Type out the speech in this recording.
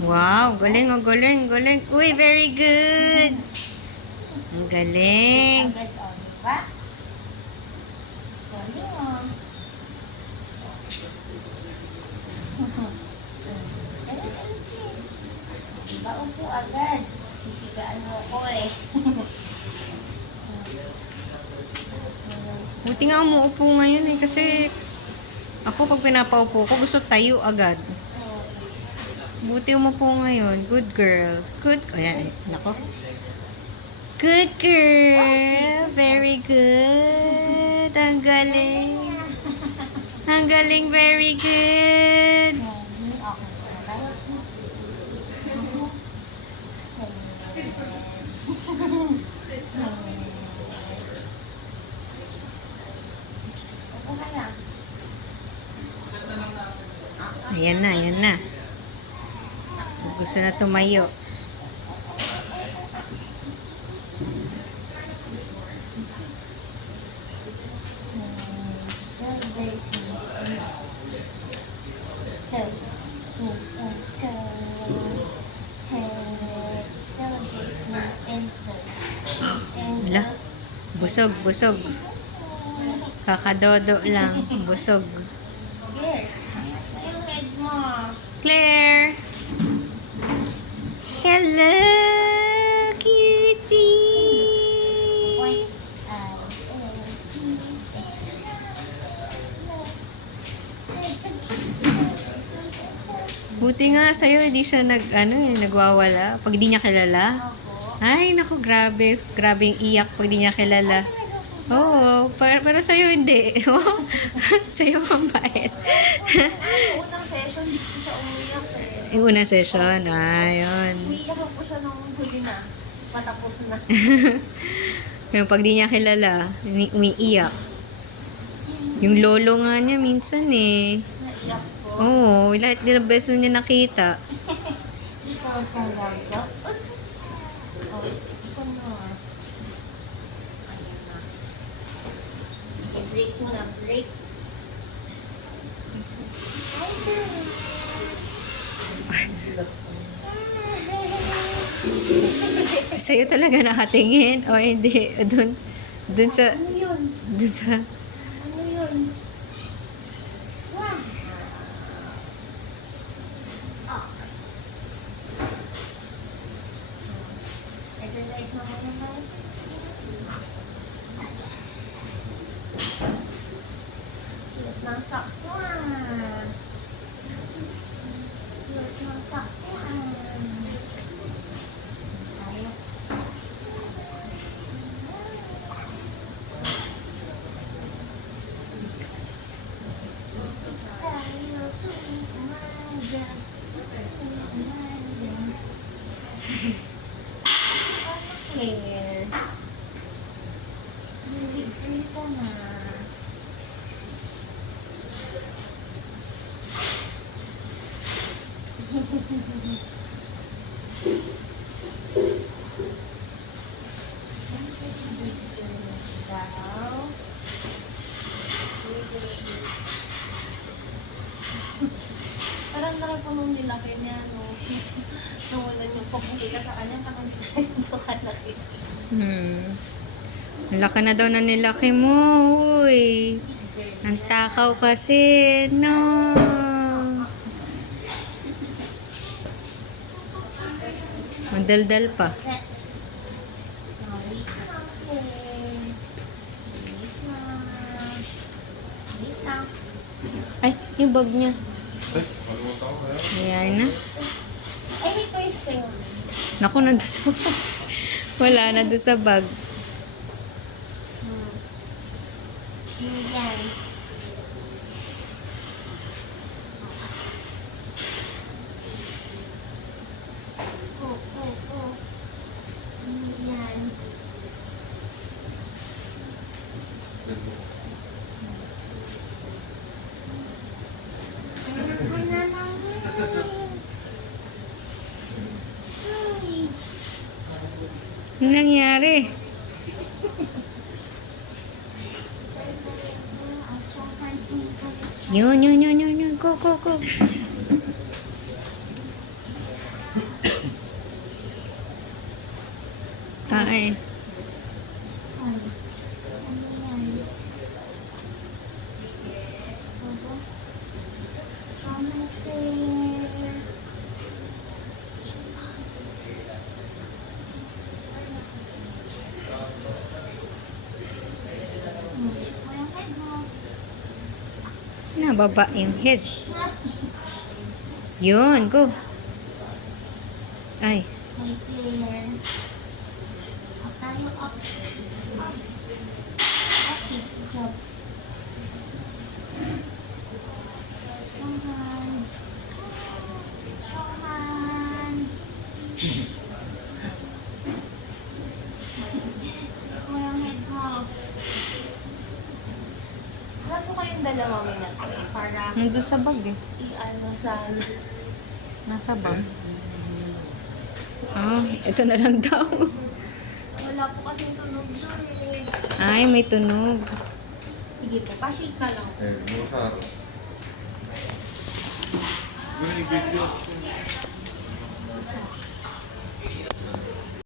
Wow, galing, oh, galing, galing. Uy, very good. Ang galing. Agad, o, diba? Galing, o. Diba, upo agad. Sisigaan mo ko eh. Buti nga umuupo ngayon eh. Kasi ako pag pinapaupo ko, gusto tayo agad. Buti umupo ngayon. Good girl. Good. Ayan. Nako. Good girl. Very good. Ang galing. Ang galing. Very good. Ayan na, ayan na. Gusto na tumayo. Wala. Busog, busog. Kakadodo lang. Busog. Claire! Hello, cutie! Buti nga sa'yo, hindi siya nagwawala. Pag di niya kilala. Ay, naku, grabe. Grabing iyak pag di niya kilala. Oo, pero sa'yo hindi. Sa'yo mabait. Unang session, hindi ko siya umiyak eh. Yung unang session, ayun. Umiyak po siya nung huli na. Matapos na. Yung pag di niya kilala, umiiyak. Yung lolo nga niya minsan eh. Naiyak po. Oo, lahat ng beses niya nakita. Ikaw ang talaga. Oh, ikaw na. Ayan na. Okay, break muna. Break. Sa'yo talaga nakatingin. O hindi, dun sa, Ano yun? dun sa, Ano yun? Wow. Oh. Exercise na muna ba? Suot ng socks mo ah. Suot ng socks mo ah. Ayaw. Tayo tuwing umaga. Claire. Libre ka na. Daw. Parang nakapunong nilaki niya, no? Nung una yung pabuli ka sa kanya, parang hindi ko kalaki. Laki na daw na nilaki mo, uy. Ang takaw kasi, no. Magdaldal pa. Wait lang. Ha? Ay, yung bag niya. Ay, kalimutan ko kaya. Ayan na. Ay, may toys kayo. Naku, nandun sa bag. Wala, nandun sa bag. Yan. Oh. Yan. Ano nangyari? Yun. Go. Ay. Nababa yung head. Yun, go. Ay. May player. Up tayo, up. Okay, good job. Strong hands. Strong hands. Ito yung head mo. Wala po kayong dalawa minute para Nandun sa bag eh. i-ano sa... Nasa bag. Ah, ito na lang daw. Wala po kasing tunog doon eh. Ay, may tunog. Sige po, pa-shake ka lang. Eh, mukha. May video.